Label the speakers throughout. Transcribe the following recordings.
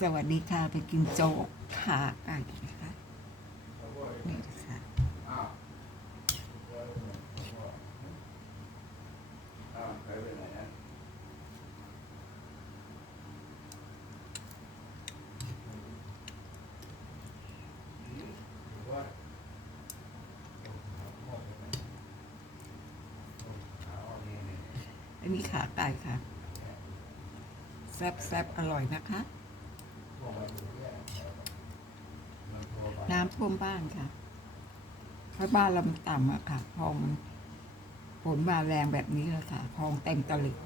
Speaker 1: สวัสดีค่ะ ไปกินโจ๊กขาไก่นะคะนี่นะคะอันนี้ขาไก่ค่ะแซ่บแซบๆอร่อยนะคะ น้ำท่วมบ้านค่ะ เพราะบ้านเรามันต่ำอะค่ะคลองฝนมาแรงแบบนี้เลยค่ะคลองเต็มตลิ่ง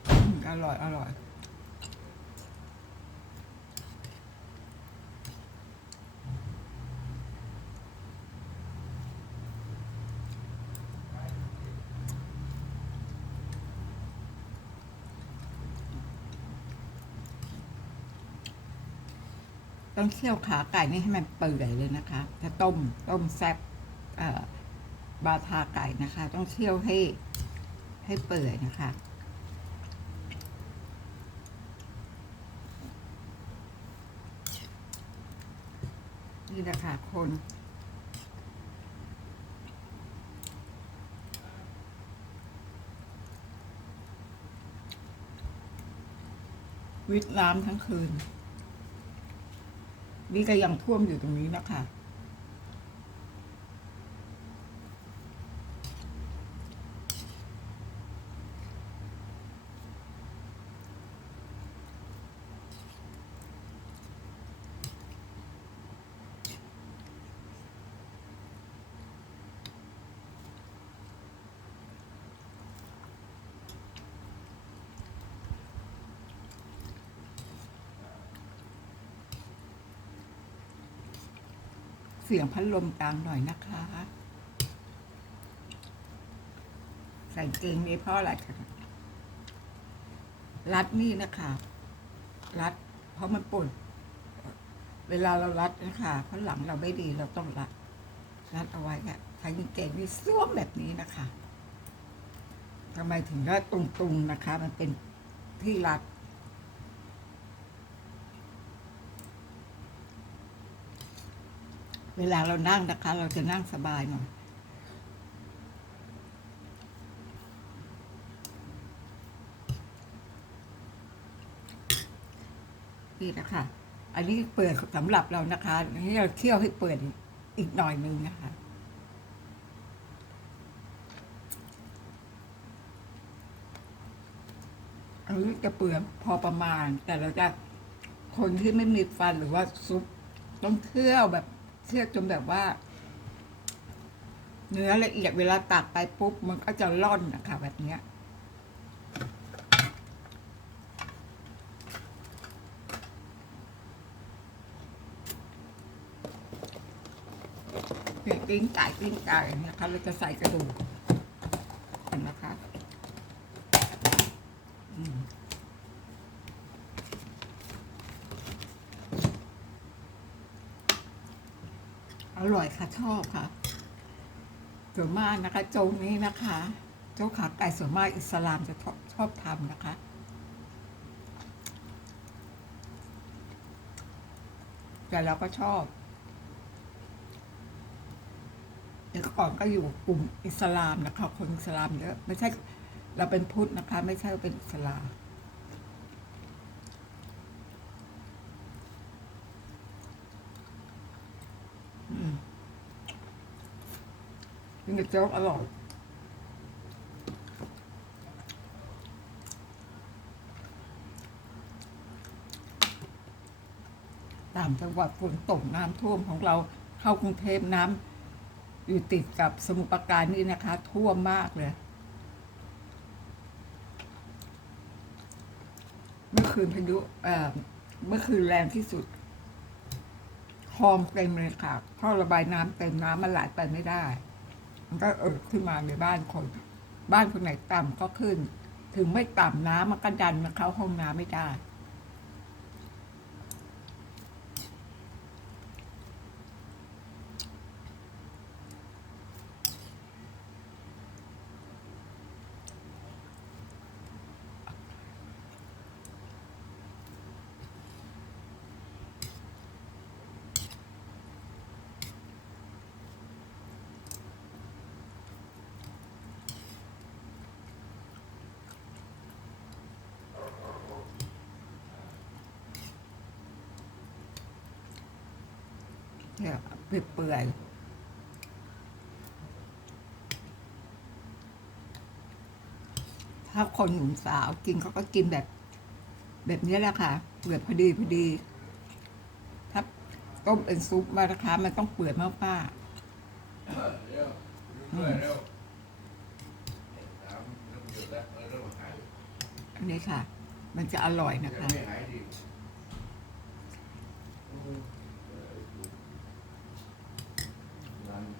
Speaker 1: อืมอ ร่อย อร่อย ต้องเคี่ยวขาไก่นี่ให้มันเปื่อยเลยนะคะถ้าต้มต้มแซ่บบาทาไก่นะคะ ต้องเคี่ยวให้ให้เปื่อยนะคะ นี่นะคะคน วิทย์น้ำทั้งคืน นี่ก็ยังท่วมอยู่ตรงนี้นะคะ เสียงพัดลมกลางหน่อยนะคะ ใส่เกงนี้เพราะอะไรคะรัดนี่นะคะ รัด เพราะมันปวดเวลาเรารัดนะคะเพราะหลังเราไม่ดีเราต้องรัด รัดเอาไว้ค่ะใช้กางเกงนี่ส้วมแบบนี้นะคะทำไมถึงได้ตรงๆนะคะ มันเป็นที่รัด เวลาเรานั่งนะคะ เราจะนั่งสบายหน่อยนี่นะคะ อันนี้เปิดสำหรับเรานะคะ อันนี้เราเคี่ยวให้เปิดอีกหน่อยนึงนะคะ อันนี้จะเปลือกพอประมาณ แต่เราจะคนที่ไม่มีฟันหรือว่าซุปต้องเคี่ยวแบบ เคี่ยวจนแบบว่า เนื้อละเอียดเวลาตักไปปุ๊บ มันก็จะร่อนนะคะแบบเนี้ยปิ้งไก่ปิ้งไก่นะคะเราจะใส่กระดูกกันนะคะอืม อยค่ะชอบค่ะส่วนมากนะคะ โจ๊กนี้นะคะโจ๊กขาไก่ส่วนมากอิสลามจะชอบทำนะคะแต่เราก็ชอบเดี๋ยวก่อนก็อยู่กลุ่มอิสลามนะคะ คนอิสลามเยอะไม่ใช่เราเป็นพุทธนะคะ ไม่ใช่เป็นอิสลาม อืม กินกับโจ๊กอร่อยตามจังหวัดฝนตกน้ำท่วมของเราเข้ากรุงเทพน้ำอยู่ติดกับสมุทรปราการนี่นะคะ ท่วมมากเลย เมื่อคืนพายุเอ่อเมื่อคืนแรงที่สุดคลองเต็มเลยค่ะท่อระบายน้ำเต็มน้ำมันไหลไปไม่ได้ มันก็เออขึ้นมาในบ้านคน บ้านคนไหนต่ำก็ขึ้น ถึงไม่ต่ำน้ำมันก็ดันมาเข้าห้องน้ำไม่ได้ เนี่ยเปื่อยๆถ้าคนหนุ่มสาวกินเขาก็กินแบบ แบบนี้แหละค่ะ เปื่อยพอดีพอดี ถ้าต้มเป็นซุปมานะคะ มันต้องเปื่อยมากป้าอันนี้ค่ะ มันจะอร่อยนะคะ
Speaker 2: ไม่หายดีอยู่ในั้น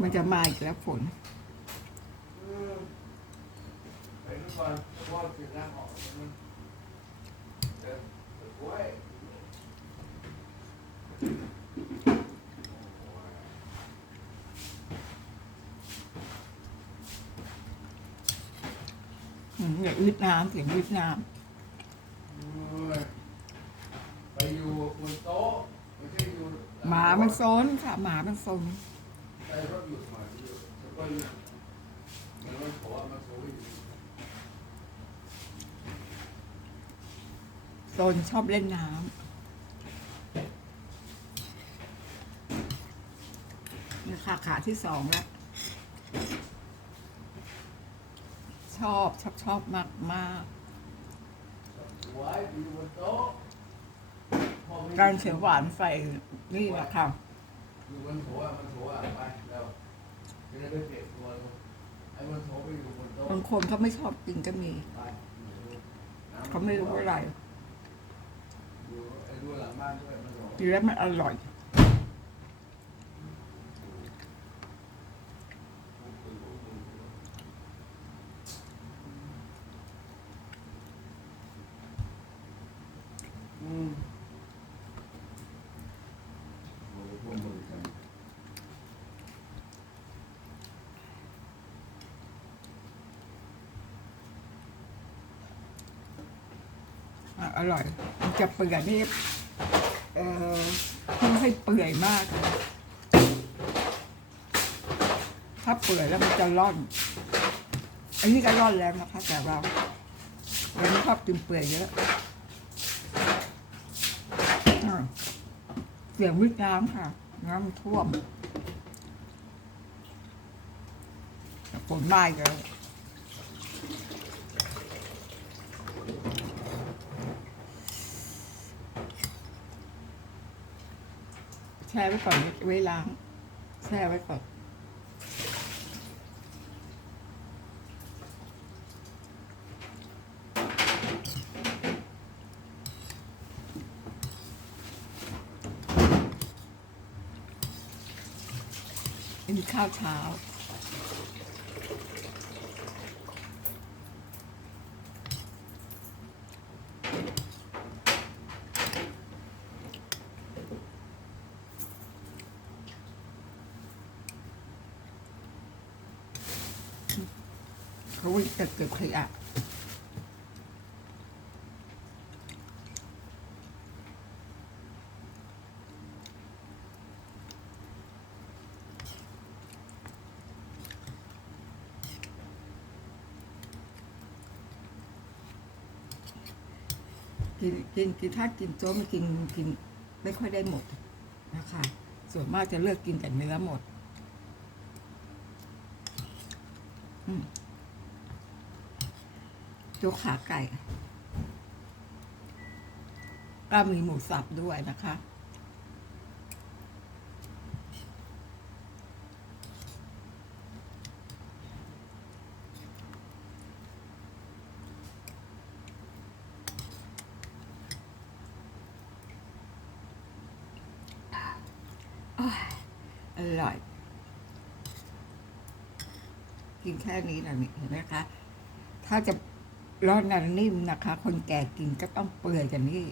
Speaker 1: มันจะมาอีกแล้วฝน
Speaker 2: ไปทุกวันทุกวันถึงน้ำออกมันเดินไว้
Speaker 1: อืมเนี่ยอึดน้ำเสียงอึดน้
Speaker 2: ไปอยู่บนโต๊ะไม่ใช่อยู่ำ
Speaker 1: หมามันโซนค่ะหมามันโซน
Speaker 2: ใช้รถหยุดมาอยู่แล้วก็อยู่มันรถขอมาโซ่อยู่
Speaker 1: โซนชอบเล่นน้ำนี่ค่ะขาที่สองแล้ว ชอบชอบชอบมากมากการเขียหวานใสนี่แหละค่ะ
Speaker 2: อยู่บนโถอะมันโถอะไปแล้วจะได้ไปเก็บตัวไอ้บนโถไปอยู่บนโต๊ะ
Speaker 1: บางคนเขาไม่ชอบกินก็มีเขาไม่รู้อะไร
Speaker 2: อยู่ไอ้ดูหลังบ้านด้วยมันโถ
Speaker 1: กินแล้วมันอร่อย
Speaker 2: อะ
Speaker 1: อร่อยมันจะเปื่อยนี่เอ่อเพิ่งให้เปื่อยมากถ้าเปื่อยแล้วมันจะร่อน อันนี้ก็ร่อนแล้วนะคะแต่เราเราไม่ชอบกินเปื่อยเยอะอะ เสียงวิทน้ำค่ะ น้ำท่วมฝนมาอีกแล้วแช่ไว้ก่อนไว้ล้างแช่ไว้ก่อน เป็นข้าวเช้า เขาเก็บเก็บขยะ กินกินกินถ้ากินโจ๊กมันกินกินไม่ค่อยได้หมดนะคะ ส่วนมากจะเลือกกินแต่เนื้อหมด โจ๊กขาไก่ ก็มีหมูสับด้วยนะคะ อ ร่อย กินแค่นี้นะนี่เห็นไหมคะ ถ้าจะร้อนนันนิ่มนะคะ คนแก่กินก็ต้องเปื่อยกันนี่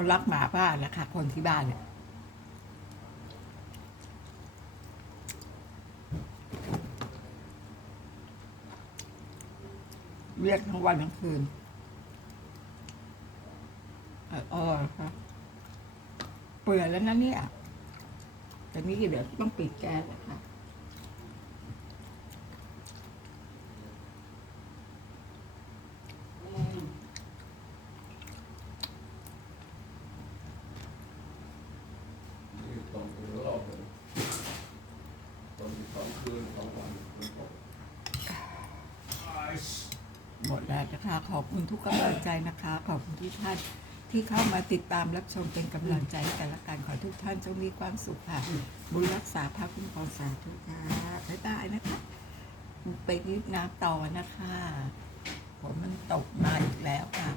Speaker 1: เขารักหมาบ้านนะคะ คนที่บ้านเนี่ยเรียกทั้งวันทั้งคืนเอออ๋อค่ะเปื่อยแล้วนะเนี่ยแต่นี่เดี๋ยวต้องปิดแก๊สนะคะ
Speaker 2: นี่ตรงอีกรอบหนึ่งตรงอีกสองคืนสองวันฝนตกไอซ์
Speaker 1: หมดแล้วนะคะ ขอบคุณทุกกำลังใจนะคะ ขอบคุณทุกท่านที่เข้ามาติดตามรับชมเป็นกำลังใจให้กันและกันขอทุกท่านจงมีความสุขค่ะบุญรักษาพระคุ้มครองสาธุค่ะบ๊ายบายนะคะ ไปยิบน้ำต่อนะคะฝนมันตกมาอีกแล้วค่ะ